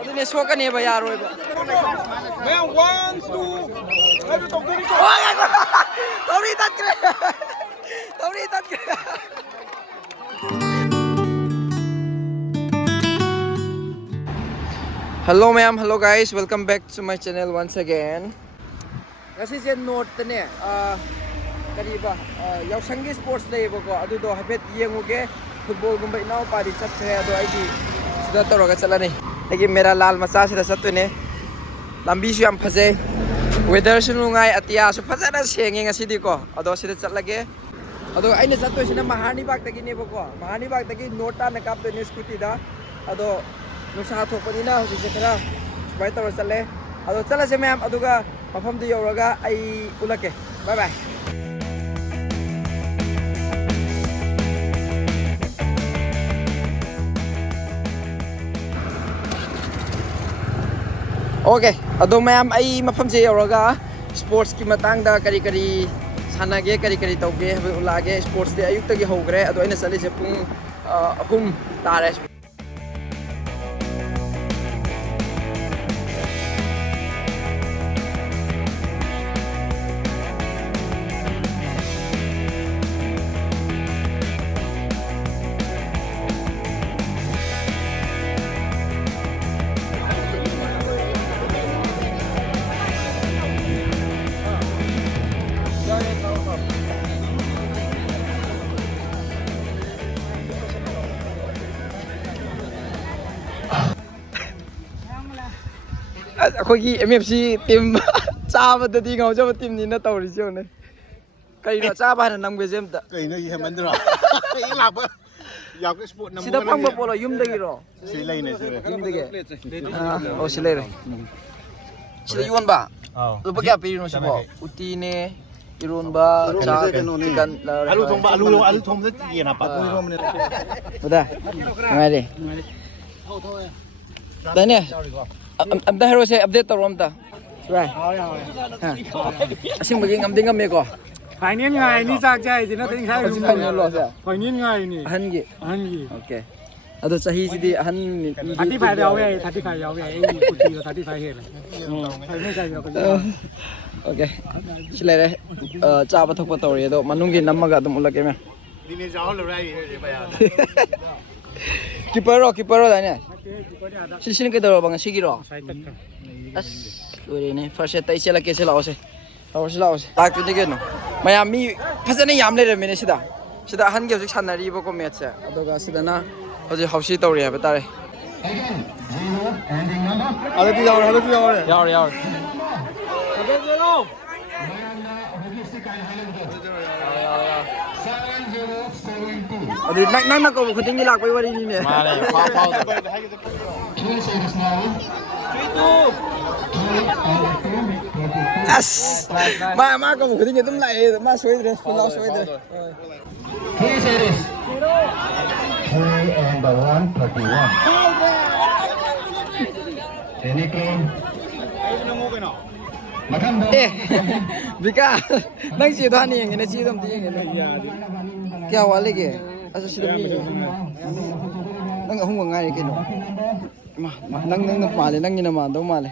ꯑꯗꯨꯅꯦ ꯁꯣꯛꯀꯅꯦꯕ ꯌꯥꯔꯣꯏꯕ ꯃꯌꯥꯝ 1 2 ꯍꯥꯏꯕ ꯇꯧꯗꯣꯏꯅꯤꯀꯣ ꯇꯧꯔꯤ ꯇꯠꯈ꯭ꯔꯦ ꯇꯧꯔꯤ ꯇꯠꯈ꯭ꯔꯦ Hello ma'am, hello guys, welcome back to my channel once again. Ngasise north-ne kariba yausanggi sports layibako adudo hafet yenguge football gumba inaw pari chathre ado aidi sida toroga chalani agi mera lal macha sida chatune lambi su yam phaje weather su nungai atia su phajana sengi ngasidi ko ado sida chatlage ado aina chatoi sina mahani bag tagi nebako mahani bag tagi nota na kap ne scooty da ado nusa thokpanina hojise khara bai tor challe ado chalase ma'am aduga mafam du yoraga ai ulake bye bye Okay ado ma'am ai mafam je yoraga sports ki matang da kari kari sanage kari kari tauge ulage sports de ayuk tagi hogre ado aina chale se pung 3 tare ꯑꯩꯈꯣꯏꯒꯤ MFC team ꯆꯥꯕꯗꯗꯤ ꯉꯥꯎꯖꯕ ꯇꯤꯝꯅꯤꯅ ꯇꯧꯔꯤꯁꯤ ꯌꯦꯡꯉꯨꯅꯦ ꯀꯩꯅꯣ ꯆꯥꯕ ꯍꯥꯟꯅ ꯅꯝꯒꯦꯁꯦ ꯑꯝꯇ ꯀꯩꯅꯣ ꯌꯦꯡꯃꯟꯗ꯭ꯔꯣ ꯑꯩ ꯂꯥꯛꯄ ꯌꯥꯎꯒ ꯁ꯭ꯄꯣꯔꯠ ꯅꯝꯃꯒ ꯁꯤꯗ ꯐꯪꯕ ꯄꯣꯠꯂꯣ ꯌꯨꯝꯗꯒꯤꯔꯣ ꯁꯤ ꯂꯩꯅꯦ ꯁꯤꯗ ꯌꯨꯝꯗꯒꯤ ꯑꯣ ꯁꯤ ꯂꯩꯔꯦ ꯁꯤꯗ ꯌꯣꯟꯕ ꯂꯨꯄꯥ ꯀꯌꯥ ꯄꯤꯔꯤꯅꯣ ꯁꯤꯕꯣ ꯎꯇꯤꯅꯦ ꯏꯔꯣꯟꯕ ꯆꯥ ꯆꯤꯀꯟ ꯑꯂꯨ ꯊꯣꯡꯕ ꯑꯂꯨ ꯊꯣꯡꯕꯗ ꯌꯦꯟ ꯍꯥꯞꯄ ꯎꯗ ꯅꯨꯡꯉꯥꯏꯔꯦ ꯗꯥꯏꯅꯦ ꯑꯝꯇ ꯍꯥꯏꯔꯣꯁꯦ ꯑꯞꯗꯦꯠ ꯇꯧꯔꯣ ꯑꯝꯇ ꯚꯥꯏ ꯑꯁꯦꯡꯕꯒꯤ ꯉꯝꯗꯤ ꯉꯝꯃꯦꯀꯣ ꯐꯥꯏꯅꯦꯜ ꯉꯥꯏꯅꯤ ꯆꯥꯛ ꯆꯥꯏꯁꯤ ꯅꯠꯇ꯭ꯔꯗꯤ ꯉꯁꯥꯏ ꯍꯧꯖꯤꯛ ꯐꯥꯏꯅꯦꯜꯂꯣ ꯁꯦ ꯐꯥꯏꯅꯦꯜ ꯉꯥꯏꯅꯤ ꯑꯍꯟꯒꯤ ꯑꯍꯟꯒꯤ ꯑꯣꯀꯦ ꯑꯗꯣ ꯆꯍꯤꯁꯤꯗꯤ ꯑꯍꯟ 35 ꯌꯥꯎꯕ ꯌꯥꯏ 35 ꯌꯥꯎꯕ ꯌꯥꯏ ꯑꯩ ꯀꯨꯇꯤꯗꯣ 35 ꯍꯦꯜꯂꯦ ꯐꯥꯏꯅꯦꯜ ꯆꯥꯏꯁꯤꯔꯛꯄꯁꯦ ꯑꯣꯀꯦ ꯁꯤ ꯂꯩꯔꯦ ꯆꯥꯕ ꯊꯛꯄ ꯇꯧꯔꯤ ꯑꯗꯣ ꯃꯅꯨꯡꯒꯤ ꯅꯝꯃꯒ ꯑꯗꯨꯝ ꯎꯠꯂꯛꯀꯦ ꯃꯦꯝ ꯗꯤꯅꯦꯁ ꯌꯥꯎꯍꯜꯂꯨꯔꯥ ꯑꯩ ꯃꯌꯥꯝ ꯀꯤꯄꯔꯔꯣ ꯗꯥꯏꯅꯦ ꯁꯤꯅ ꯀꯩꯗꯧꯔꯕ ꯉꯁꯤꯒꯤꯔꯣ ꯑꯁ ꯂꯣꯏꯔꯦꯅꯦ ꯐꯥꯔꯁ ꯁꯦꯠꯇ ꯑꯩ ꯆꯦꯜꯂꯛꯀꯦꯁꯦ ꯂꯥꯛꯑꯣꯁꯦ ꯂꯥꯛꯑꯣꯁꯦ ꯂꯥꯛꯇꯣꯏꯅꯤ ꯀꯩꯅꯣ ꯃꯌꯥꯝ ꯃꯤ ꯐꯖꯅ ꯌꯥꯝ ꯂꯩꯔꯝꯃꯤꯅꯦ ꯁꯤꯗ ꯑꯍꯟꯒꯤ ꯍꯧꯖꯤꯛ ꯁꯥꯟꯅꯔꯤꯕꯀꯣ ꯃꯦꯠꯁꯦ ꯑꯗꯨꯒ ꯁꯤꯗꯅ ꯍꯧꯖꯤꯛ ꯍꯧꯁꯤ ꯇꯧꯔꯤ ꯍꯥꯏꯕ ꯇꯥꯔꯦ ꯍꯟꯗꯛꯇꯤ ꯌꯥꯎꯔꯦ ꯑꯗꯨ ꯅꯪꯅ ꯀꯧꯕ ꯈꯨꯗꯤꯡꯒꯤ ꯂꯥꯛꯄꯩ ꯋꯥꯔꯤꯅꯤꯅꯦ ꯃꯥꯅꯦ ꯑꯁ ꯃꯥ ꯀꯧꯕ ꯈꯨꯗꯤꯡꯒꯤ ꯑꯗꯨꯝ ꯂꯥꯛꯑꯦ ꯃꯥ ꯁꯣꯏꯗ꯭ꯔꯦ ꯐꯨꯜ ꯁꯣꯏꯗ꯭ꯔꯦ 3 series. 3 and 131. Any game? ꯑꯦ ꯕꯤꯀꯥ ꯅꯪ ꯆꯦꯗꯣ ꯍꯥꯟꯅ ꯌꯦꯡꯒꯦꯅꯦ ꯆꯦꯗꯣ ꯑꯝꯇ ꯌꯦꯡꯒꯦꯅꯦ ꯀꯌꯥ ꯋꯥꯠꯂꯤꯒꯦ ꯑꯁ ꯁꯤꯗ ꯃꯤ ꯅꯪ 3 ꯉꯥꯏꯔꯦ ꯀꯩꯅꯣ ꯅꯪꯅ ꯃꯥꯜꯂꯦ ꯅꯪꯒꯤꯅ ꯃꯥꯟꯗꯧ ꯃꯥꯜꯂꯦ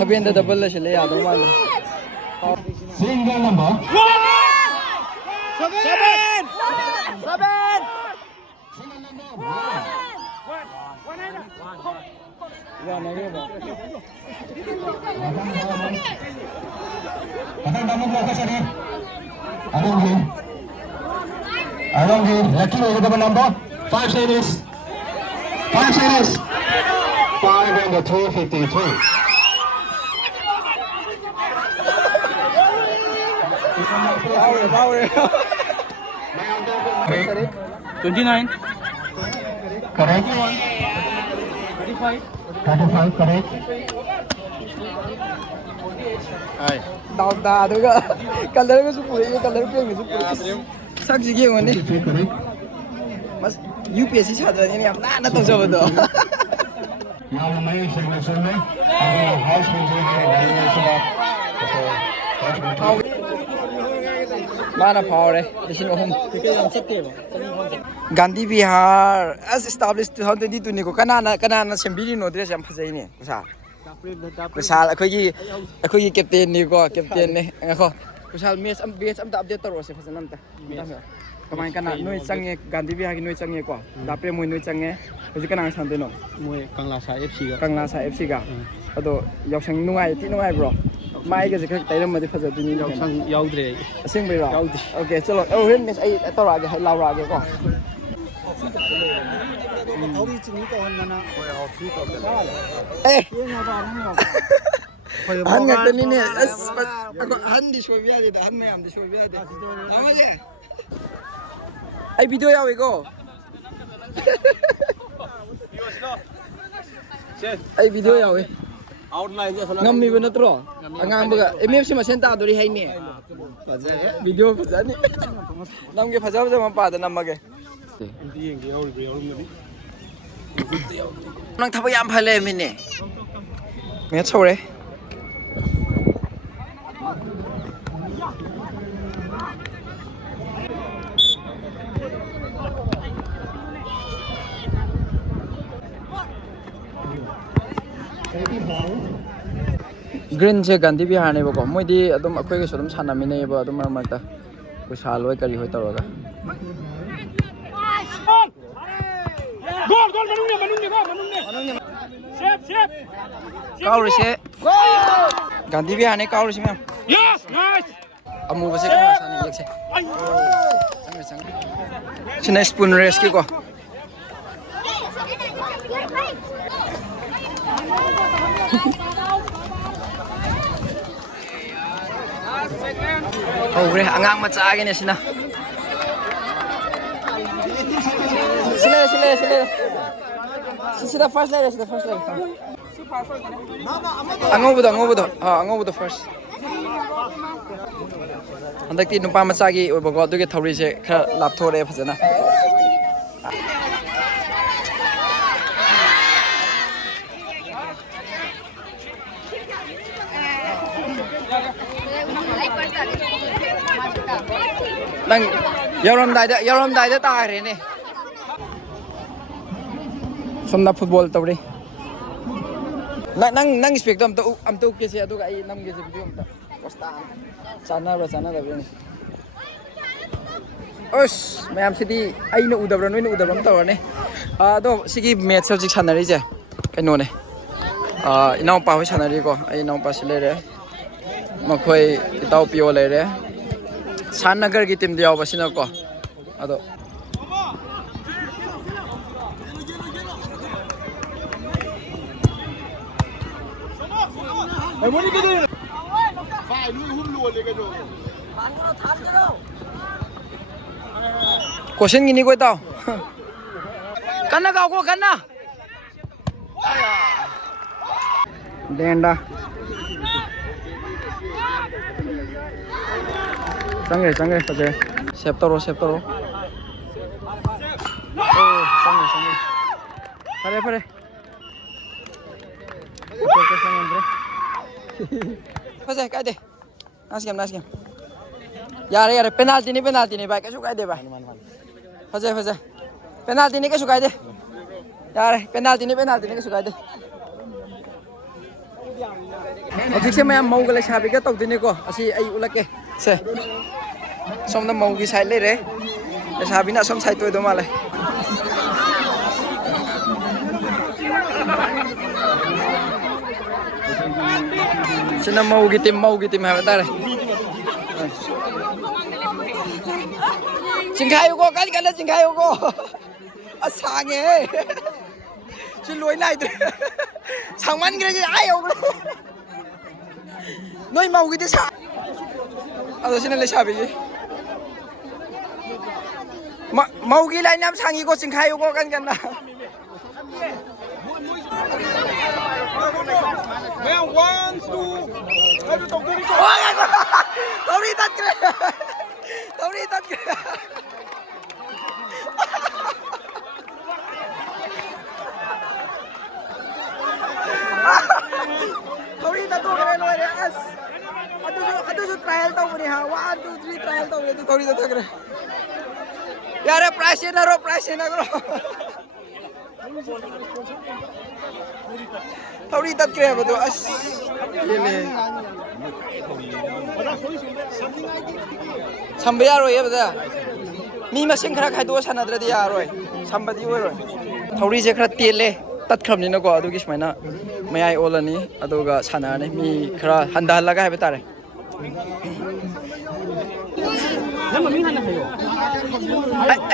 7ꯗ ꯗꯕꯜ ꯂꯩꯁꯤꯜꯂꯦ ꯌꯥꯗꯧ ꯃꯥꯜꯂꯦ Single number. 7 Lucky over number 5 series. 5 series. 5 and 253. Power. 29 Correct. 35 correct. ꯗꯥꯎꯗ ꯑꯗꯨꯒ ꯀꯂꯔꯒꯁꯨ ꯄꯨꯔꯛꯏ ꯀꯂꯔ ꯄꯦꯟꯒꯁꯨ ꯄꯨꯔꯛꯏ ꯁꯛꯁꯤꯒ ꯌꯦꯡꯉꯣꯅꯦ ꯃꯁ UPSC ꯁꯥꯇ꯭ꯔꯅꯤꯅ ꯌꯥꯝ ꯅꯥꯟꯅ ꯇꯧꯖꯕꯗꯣ Now may segment survey. House माना फावरे लिसिंग अहम क्रिकेट ꯌꯥꯝ ꯆꯠꯇꯦꯕ गांधी बिहार एस इस्टाब्लिश 2022 निको कनाना सेम्बिरिनो ड्रेस याम फजैने कुसाल अखोगी कैप्टन निको कैप्टन ने ngako कुसाल मैच अमता अपडेट तरो से फजन अमता कमाय कना नोय चंगे गांधी बिहार की नोय चंगे को दाप्रे मोय नोय चंगे हजि कना सानदेनो मोय कंगलासा FC गा कंगलासा FC गा अदो यावसंग नुंगाय ति नुंगाय ब्रो माइ के जख तैरम मदि फजदुनी यावसंग याउद्रे असिंग बेरो ओके चलो ओरेन मैच आई तोरागे हाय लावरागे को थौरी चिनी तो हनना ए येना बा नंग han ngakta ni ne han di sobiya de han mayam di sobiya de amaje ai video yawe ko ai video yawe outline je ngammi ba natro angam ba MFC ma center dori hai ne video faja ni namge faja ma pa da namage yenge yauri yauri nang thaba yam phale mi ne me chore green से गांधी बिहार ने बको मोदी अदम अखोय के सदम साना मिने बा अदम मरमता कुसाल होय करी होय तरोगा गोल गोल मनुंगे shape Kauri से गांधी बिहार ने काउरी से मैम यस नाइस अमु बसे का सानी एक से संग सिना स्पून रेस की को Hore angang macha agene sina sila first layer angobudo angobudo first handakti nupa macha gi oibago aduge thori se khara lapthore phajana nang yarom dai da ta re ne somna football tawri nang expect am to ke se adu ai nam ge se video am ta posta chana da ni os mayam sidi ai no udabra noi no udabram tawrane ado sigi match subject sanari je kaino ne inau pa hoi sanari ko ai inau pa sile re makhoi itau pio le re Sanagar की team दिया बसिना को अदो question गिनी कोई ताओ कन्ना गाओ को कन्ना डेंडा संगे सजे सेव तरो ओ संगे फरे फसे कायदे नासिम यारे पेनाल्टी नहीं भाई कैसे कायदे भाई फसे पेनाल्टी नहीं कैसे कायदे यारे पेनाल्टी नहीं कैसे कायदे हजिक से मैं मऊ गले साबी के तौदने को असी आई उलके से सोमना मऊ की साइड ले रे साबी ना सोम साइड तो दो माले सिना मऊ की टीम है बता रहे चिंगायो को कल चिंगायो को असांगे चिलोई नाइ दे सांगमान करे आयो नोई मऊ की सा अदो सिना ले साबी मऊ की लाइन नाम सांगी को चिंगायो को कन मैं 1 2 अरे तो तेरी तौरी तक तौरी तक तो करे लो रे अस अदो जो ट्रायल तो बने हां 1 2 3 ट्रायल तो ꯇꯧꯔꯦ ꯑꯗꯨ ꯊꯧꯔꯤꯗ ꯊꯛꯈ꯭ರೆ ꯌꯥꯔꯦ ꯄ꯭ꯔꯥꯏꯁ ꯌꯦꯟꯅꯔꯣ ꯄ꯭ꯔꯥꯏꯁ ꯌꯦꯟꯅꯈ꯭ꯔꯣ ꯊꯧꯔꯤ ꯇꯠꯈ꯭ꯔꯦ ꯍꯥꯏꯕꯗꯣ ꯑꯁ ꯌꯦꯜꯂꯦ ꯁꯝꯕ ꯌꯥꯔꯣꯏ ꯍꯥꯏꯕꯗ ꯃꯤ ꯃꯁꯤꯡ ꯈꯔ ꯈꯥꯏꯗꯣꯛꯑ ꯁꯥꯟꯅꯗ꯭ꯔꯗꯤ ꯌꯥꯔꯣꯏ ꯁꯝꯕꯗꯤ ꯑꯣꯏꯔꯣꯏ ꯊꯧꯔꯤꯁꯦ ꯈꯔ ꯇꯦꯜꯂꯦ ꯇꯠꯈ꯭ꯔꯕꯅꯤꯅꯀꯣ ꯑꯗꯨꯒꯤ ꯁꯨꯃꯥꯏꯅ ꯃꯌꯥꯏ ꯑꯣꯜꯂꯅꯤ ꯑꯗꯨꯒ ꯁꯥꯟꯅꯔꯅꯤ ꯃꯤ ꯈꯔ ꯍꯟꯊꯍꯜꯂꯒ ꯍꯥꯏꯕ ꯇꯥꯔꯦ ꯅꯪ ꯃꯃꯤꯡ ꯍꯥꯟꯅ ꯍꯥꯏꯌꯣ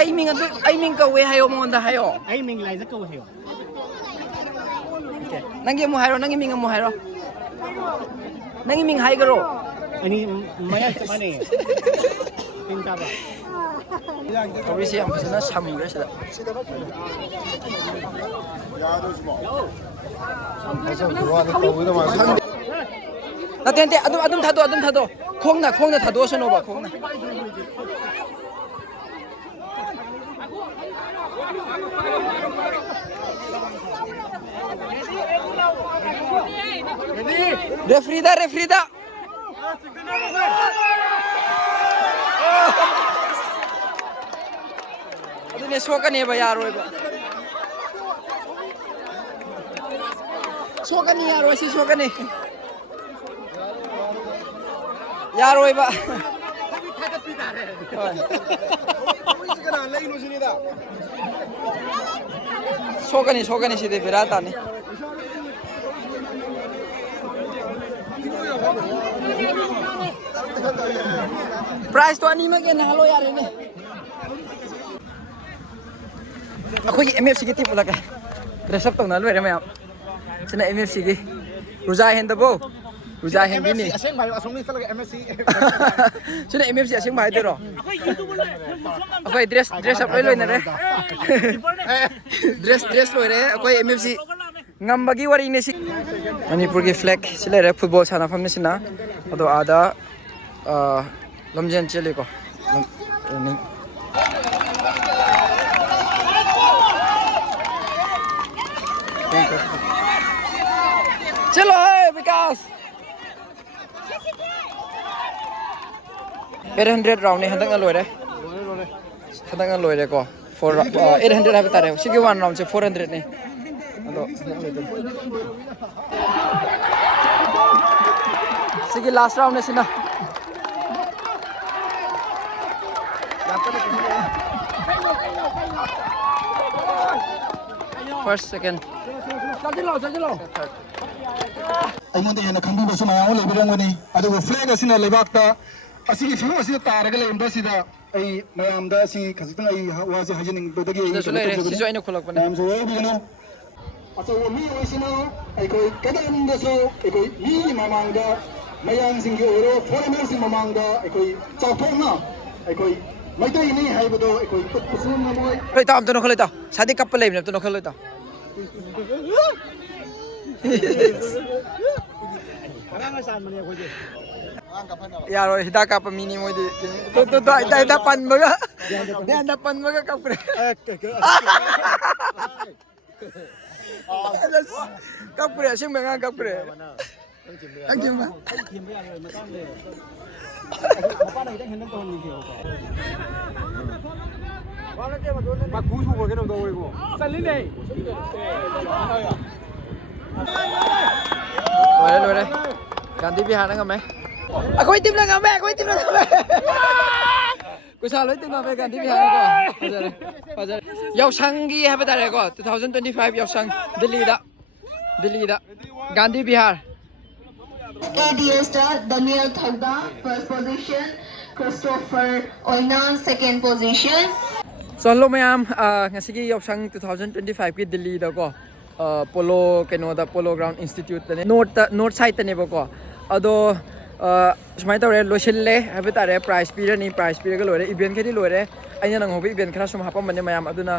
ꯑꯩ ꯃꯤꯡ ꯀꯧꯋꯦ ꯍꯥꯏꯌꯣ ꯃꯉꯣꯟꯗ ꯍꯥꯏꯌꯣ ꯑꯩ ꯃꯤꯡ ꯂꯥꯏꯖ ꯀꯧ ꯍꯥꯏꯌꯣ ꯅꯪꯒꯤ ꯑꯃꯨꯛ ꯍꯥꯏꯔꯣ ꯅꯪꯒꯤ ꯃꯤꯡ ꯑꯃꯨꯛ ꯍꯥꯏꯔꯣ ꯅꯪꯒꯤ ꯃꯤꯡ ꯍꯥꯏꯒꯔꯣ ꯑꯅꯤ ꯃꯌꯥ ꯆꯞ ꯃꯥꯟꯅꯩ ꯇꯤꯟ ꯆꯥꯕ ꯊꯧꯔꯤꯁꯦ ꯌꯥꯝ ꯐꯖꯅ ꯁꯝꯈ꯭ꯔꯦ ꯁꯤꯗ ꯅꯠꯇꯦ ꯅꯠꯇꯦ ꯑꯗꯨꯝ ꯊꯥꯗꯣ ꯈꯣꯡꯅ ꯊꯥꯗꯣꯛꯑꯁꯅꯣꯕ ꯈꯣꯡꯅ ꯔꯦꯐ꯭ꯔꯤꯗ ꯑꯗꯨꯅꯦ ꯁꯣꯛꯀꯅꯦꯕ ꯌꯥꯔꯣꯏꯕ ꯁꯣꯛꯀꯅꯤ ꯌꯥꯔꯣꯏ ꯁꯤ ꯁꯣꯛꯀꯅꯤ ꯌꯥꯔꯣꯏꯕ ꯁꯣꯛꯀꯅꯤ ꯁꯤꯗꯤ ꯕꯦꯔꯥ ꯇꯥꯅꯤ ꯄ꯭ꯔꯥꯏꯁꯇꯣ ꯑꯅꯤꯃꯛ ꯌꯦꯟꯅꯍꯜꯂꯣ ꯌꯥꯔꯦꯅꯦ ꯑꯩꯈꯣꯏꯒꯤ MFCꯒꯤ ꯇꯤꯝ ꯎꯠꯂꯛꯀꯦ ꯗ꯭ꯔꯦꯁ ꯑꯞ ꯇꯧꯅ ꯂꯣꯏꯔꯦ ꯃꯌꯥꯝ ꯁꯤꯅ MFCꯒꯤ ꯔꯨꯖꯥ ꯍꯦꯟꯗꯕꯣ ꯔꯨꯖꯥ ꯍꯦꯟꯕꯤꯅꯤ ꯁꯤꯅ MFC ꯑꯁꯦꯡꯕ ꯍꯥꯏꯗꯣꯏꯔꯣ ꯑꯩꯈꯣꯏ ꯗ꯭ꯔꯦꯁ ꯑꯞ ꯂꯣꯏ ꯂꯣꯏꯅꯔꯦ ꯗ꯭ꯔꯦꯁ ꯂꯣꯏꯔꯦ ꯑꯩꯈꯣꯏ MFC ꯉꯝꯕꯒꯤ ꯋꯥꯔꯤꯅꯦ ꯁꯤ ꯃꯅꯤꯄꯨꯔꯒꯤ ꯐ꯭ꯂꯦꯛ ꯁꯤ ꯂꯩꯔꯦ ꯐꯨꯠꯕꯣꯜ ꯁꯥꯟꯅꯐꯝꯅꯤ ꯁꯤꯅ ꯑꯗꯣ ꯑꯥꯗ ꯂꯝꯖꯦꯟ ꯆꯦꯜꯂꯤꯀꯣ चलो है विकास 800 राउंड ने हंदक लोरे हंदक लोरे को 800 है बता रहे हो सिगे 1 राउंड से 400 ने अदो सिगे लास्ट राउंड ने सिना फर्स्ट सेकंड चलो ꯑꯩꯉꯣꯟꯗ ꯍꯦꯟꯅ ꯈꯪꯕꯤꯕꯁꯨ ꯃꯌꯥꯝ ꯑꯃ ꯂꯩꯕꯤꯔꯝꯒꯅꯤ ꯑꯗꯨꯒ ꯐ꯭ꯂꯦꯛ ꯑꯁꯤꯅ ꯂꯩꯕꯥꯛꯇ ꯑꯁꯤꯒꯤ ꯐꯤꯚꯝ ꯑꯁꯤꯗ ꯇꯥꯔꯒ ꯂꯩꯔꯝꯕꯁꯤꯗ ꯑꯩ ꯃꯌꯥꯝꯗ ꯑꯁꯤ ꯈꯖꯤꯛꯇꯪ ꯑꯩ ꯋꯥꯁꯦ ꯍꯥꯏꯖꯅꯤꯡꯕꯗꯒꯤ ꯃꯌꯥꯝꯁꯨ ꯋꯥꯕꯤꯒꯅꯨ ꯑꯆꯧꯕ ꯃꯤ ꯑꯣꯏꯁꯤꯅ ꯑꯩꯈꯣꯏ ꯀꯩꯗꯧꯅꯨꯡꯗꯁꯨ ꯑꯩꯈꯣꯏ ꯃꯤꯒꯤ ꯃꯃꯥꯡꯗ ꯃꯌꯥꯝꯁꯤꯡꯒꯤ ꯑꯣꯏꯔꯣ ꯐꯣꯔꯦꯅꯔꯁꯤꯡ ꯃꯃꯥꯡꯗ ꯑꯩꯈꯣꯏ ꯆꯥꯎꯊꯣꯛꯅ ꯑꯩꯈꯣꯏ ꯃꯩꯇꯩꯅꯤ ꯍꯥꯏꯕꯗꯣ ꯑꯩꯈꯣꯏ ꯎꯠꯄꯁꯨ ꯉꯝꯃꯣꯏ ꯍꯣꯏ ꯇꯥ ꯑꯝꯇ ꯅꯣꯈꯠꯂꯣꯏ ꯇꯥ ꯁꯥꯗꯤ ꯀꯞꯄ ꯂꯩꯕꯅꯦ ꯑꯝꯇ ꯅꯣꯈꯠꯂꯣꯏ ꯇꯥ यारो हिदा का मिनी मोदी तो इदा पनबगा कपरे कपरे सिंग menga कपरे अंगिमा लोरे गांधी बिहार ना मैं अकोई टीम ना मैं कुछ हाल टीम ना मैं गांधी बिहार को याओसंगी है बता रहे को 2025 याओसंग दिल्ली दा Gandhi Bihar ADS star Daniel Thagda first position, Christopher Oinan second position. So hello ma'am ngasigi yaosang 2025 ki Delhi da ko polo keno da polo ground institute da north side da ne ba ko ado smai tawre loisille habe tare prize pirani prize piraga loire event khedi loire aina nang hobi event khara sum hapam bane mayam aduna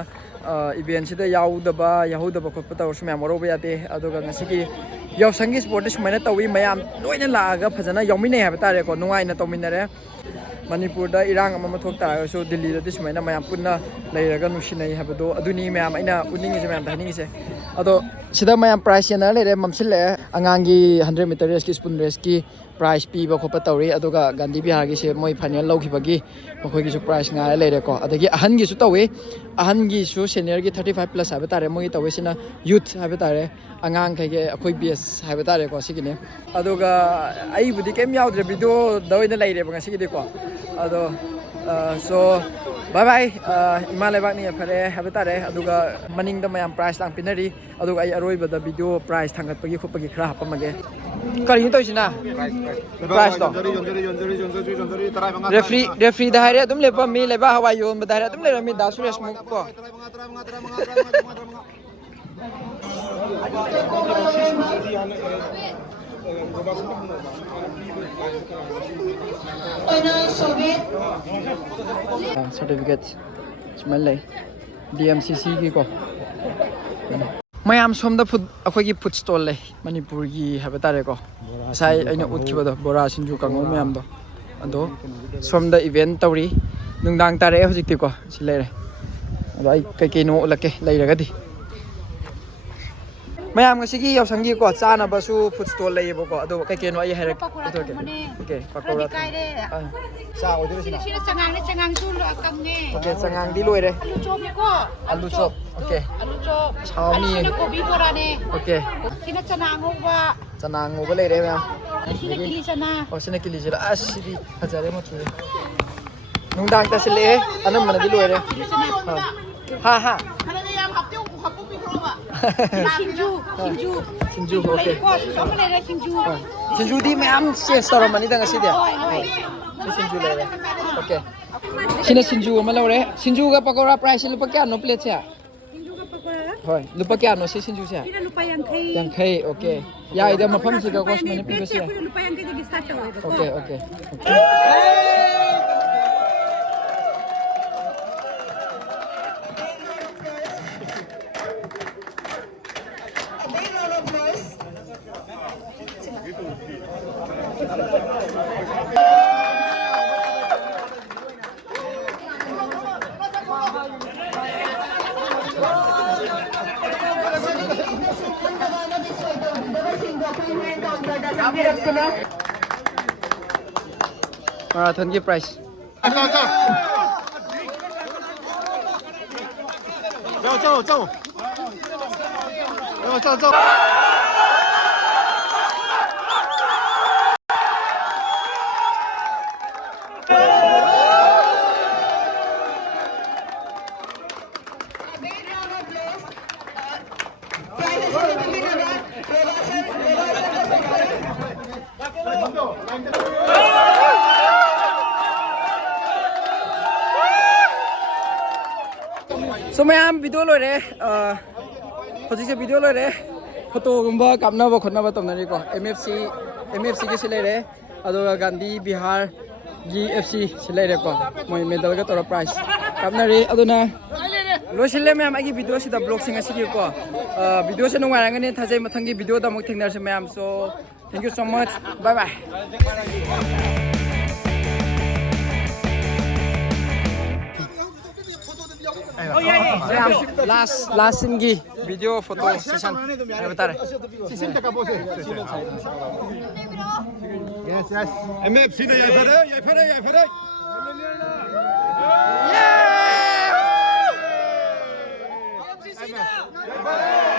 event sida yahudaba khotpa tawr sum yam oroba yate ado ga ngasigi yaosangi sport sumai na tawi mayam loina laaga phajana yaumine habe tare ko nungai na tawminare Manipur da irang ama mathok ta so Delhi da sumaina mayam punna leiraga nusinai habado aduni mayam aina uningi se mayam dhani se ꯑꯗꯣ ꯁꯤꯗ ꯃꯌꯥꯝ prize ꯌꯦꯟꯅꯔ ꯂꯩꯔꯦ ꯃꯝꯁꯤꯜꯂꯛꯑꯦ ꯑꯉꯥꯡꯒꯤ 100 metre ꯔꯦꯁꯀꯤ spoon ꯔꯦꯁꯀꯤ prize ꯄꯤꯕ ꯈꯣꯠꯄ ꯇꯧꯔꯤ ꯑꯗꯨꯒ ꯒꯥꯟꯙꯤ ꯕꯤꯍꯥꯔꯒꯤꯁꯦ ꯃꯣꯏ ꯐꯥꯏꯅꯦꯜ ꯂꯧꯈꯤꯕꯒꯤ ꯃꯈꯣꯏꯒꯤꯁꯨ ꯄ꯭ꯔꯥꯏꯖ ꯉꯥꯏꯔ ꯂꯩꯔꯦꯀꯣ ꯑꯗꯒꯤ ꯑꯍꯟꯒꯤꯁꯨ ꯇꯧꯏ ꯑꯍꯟꯒꯤꯁꯨ ꯁꯦꯅꯤꯌꯔꯒꯤ 35+ ꯍꯥꯏꯕ ꯇꯥꯔꯦ ꯃꯣꯏꯒꯤ ꯇꯧꯋꯤꯁꯤꯅ ꯌꯨꯠ ꯍꯥꯏꯕ ꯇꯥꯔꯦ ꯑꯉꯥꯡꯈꯩꯒꯤ ꯑꯩꯈꯣꯏ ꯕꯦꯁ ꯍꯥꯏꯕ ꯇꯥꯔꯦꯀꯣ ꯁꯤꯒꯤꯅꯦ ꯑꯗꯨꯒ ꯑꯩꯕꯨꯗꯤ ꯀꯩꯝ ꯌꯥꯎꯗ꯭ꯔꯦ ꯚꯤꯗꯤꯑꯣꯗ ꯑꯣꯏꯅ ꯂꯩꯔꯦꯕ ꯉꯁꯤꯒꯤꯗꯤꯀꯣ ꯑꯗꯣ ꯁꯣ ꯕꯥꯏ ꯕꯥꯏ ꯏꯃꯥ ꯂꯩꯕꯥꯛꯅꯤ ꯐꯔꯦ ꯍꯥꯏꯕ ꯇꯥꯔꯦ ꯑꯗꯨꯒ ꯃꯅꯤꯡꯗ ꯃꯌꯥꯝ ꯄ꯭ꯔꯥꯏꯖ ꯂꯥꯡ ꯄꯤꯅꯔꯤ ꯑꯗꯨꯒ ꯑꯩ ꯑꯔꯣꯏꯕꯗ ꯚꯤꯗꯤꯑꯣ ꯄ꯭ꯔꯥꯏꯖ ꯊꯥꯡꯒꯠꯄꯒꯤ ꯈꯣꯠꯄꯒꯤ ꯈꯔ ꯍꯥꯞꯄꯝꯃꯒꯦ ꯀꯔꯤꯅꯣ ꯇꯧꯔꯤꯁꯤꯅ ꯄ꯭ꯔꯥꯏꯖꯇꯣ ꯔꯦꯐ꯭ꯔꯤꯗ ꯍꯥꯏꯔꯦ ꯑꯗꯨꯝ ꯂꯦꯞꯄꯝꯃꯤ ꯂꯩꯕꯥꯛ ꯍꯋꯥꯏ ꯌꯣꯟꯕꯗ ꯍꯥꯏꯔꯦ ꯑꯗꯨꯝ ꯂꯩꯔꯝꯃꯤ ꯗꯥ ꯁꯨꯔꯦꯁ ꯃꯨꯛ ꯀꯣ ꯁꯥꯔꯇꯤꯐꯤꯀꯦꯠ ꯁꯨꯃꯥꯏꯅ ꯂꯩ DMCCꯒꯤꯀꯣ ꯃꯌꯥꯝ ꯁꯣꯝꯗ ꯑꯩꯈꯣꯏꯒꯤ ꯐꯨꯗ ꯁ꯭ꯇꯣꯜ ꯂꯩ ꯃꯅꯤꯄꯨꯔꯒꯤ ꯍꯥꯏꯕ ꯇꯥꯔꯦꯀꯣ ꯉꯁꯥꯏ ꯑꯩꯅ ꯎꯠꯈꯤꯕꯗꯣ ꯕꯣꯔꯥ ꯁꯤꯡꯖꯨ ꯀꯥꯡꯉꯧ ꯃꯌꯥꯝꯗꯣ ꯑꯗꯣ ꯁꯣꯝꯗ ꯏꯚꯦꯟ ꯇꯧꯔꯤ ꯅꯨꯡꯗꯥꯡ ꯇꯥꯔꯛꯑꯦ ꯍꯧꯖꯤꯛꯇꯤꯀꯣ ꯁꯤ ꯂꯩꯔꯦ ꯑꯗꯣ ꯑꯩ ꯀꯩꯀꯩꯅꯣ ꯎꯠꯂꯛꯀꯦ ꯂꯩꯔꯒꯗꯤ ꯃꯌꯥꯝ ꯉꯁꯤꯒꯤ ꯌꯥꯎꯁꯪꯒꯤꯀꯣ ꯆꯥꯅꯕꯁꯨ ꯐꯨꯗ ꯁ꯭ꯇꯣꯜ ꯂꯩꯌꯦꯕꯀꯣ ꯑꯗꯣ ꯀꯩꯀꯩꯅꯣ ꯑꯩ ꯍꯥꯏꯔꯛꯀꯦ ꯑꯣꯀꯦ ꯄꯀꯧꯔꯥ ꯆꯥ ꯑꯣꯏꯗꯣꯏꯔꯤꯁꯤꯅ ꯁꯤꯅ ꯆꯉꯥꯡꯅꯦ ꯆꯉꯥꯡꯁꯨ ꯀꯪꯉꯦ ꯑꯣꯀꯦ ꯆꯉꯥꯡꯗꯤ ꯂꯣꯏꯔꯦ ꯑꯂꯨ ꯆꯣꯞꯅꯦꯀꯣ ꯑꯂꯨ ꯆꯣꯞ ꯑꯣꯀꯦ ꯑꯂꯨ ꯆꯣꯞ ꯍꯥꯎꯅꯤ ꯁꯤꯅ ꯀꯣꯕꯤ ꯕꯣꯔꯥꯅꯦ ꯑꯣꯀꯦ ꯁꯤꯅ ꯆꯅꯥ ꯑꯉꯧꯕ ꯆꯅꯥ ꯉꯧꯕ ꯂꯩꯔꯦ ꯃꯌꯥꯝ ꯁꯤꯅ ꯀꯤꯂꯤ ꯆꯅꯥ ꯑꯣ ꯁꯤꯅ ꯀꯤꯂꯤ ꯆꯅꯥ ꯑꯁ ꯁꯤꯗꯤ ꯐꯖꯔꯦ ꯃꯆꯨꯁꯦ ꯅꯨꯡꯗꯥꯡ ꯇꯥꯁꯤꯜꯂꯛꯑꯦ ꯑꯅꯝꯕꯅꯗꯤ ꯂꯣꯏꯔꯦ ꯍꯥ ꯍꯥ ꯁꯤꯡꯖꯨ ꯁꯤꯡꯖꯨ ꯑꯣꯀꯦ ꯑꯃ ꯂꯩꯔꯦ ꯁꯤꯡꯖꯨ ꯁꯤꯡꯖꯨꯗꯤ ꯃꯌꯥꯝ ꯆꯦꯟꯖ ꯇꯧꯔꯝꯃꯅꯤꯗ ꯉꯁꯤꯗꯤ ꯍꯣꯏ ꯁꯤ ꯁꯤꯡꯖꯨ ꯂꯩꯔꯦ ꯑꯣꯀꯦ ꯁꯤꯅ ꯁꯤꯡꯖꯨ ꯑꯃ ꯂꯧꯔꯦ ꯁꯤꯡꯖꯨꯒ ꯄꯀꯧꯔꯥ ꯄ꯭ꯔꯥꯏꯁꯁꯦ ꯂꯨꯄꯥ ꯀꯌꯥꯅꯣ ꯄ꯭ꯂꯦꯠꯁꯦ ꯁꯤꯡꯖꯨꯒ ꯄꯀꯣꯔꯥ ꯍꯣꯏ ꯂꯨꯄꯥ ꯀꯌꯥꯅꯣ ꯁꯤ ꯁꯤꯡꯖꯨꯁꯦ ꯁꯤꯅ ꯂꯨꯄꯥ 50 50 ꯑꯣꯀꯦ ꯌꯥꯏꯗ ꯃꯐꯝꯁꯤꯗꯀꯣ ꯁꯨꯃꯥꯏꯅ ꯄꯤꯕꯁꯦ ꯑꯩꯈꯣꯏꯅ ꯂꯨꯄꯥ 50ꯗꯒꯤ ꯁ꯭ꯇꯥꯔꯠ ꯇꯧꯋꯦꯕꯀꯣ ꯑꯣꯀꯦ ꯑꯣꯀꯦ ꯃꯥꯔꯥꯊꯟꯒꯤ price So mayam video loire hojikse video loire photo gumba kapnaba khotnaba tomnari ko MFC gi silere adoga Gandhi Bihar GFC silere ko moi medal ga tora prize kapnari aduna loisile mayam agi video sida blog sing asigi ko video se nungai rangani thajai mathangi video da muk thengnar se mayam so thank you so much bye bye last scene gi video photo session betare Yes, yes. MFC ne yafare. yeah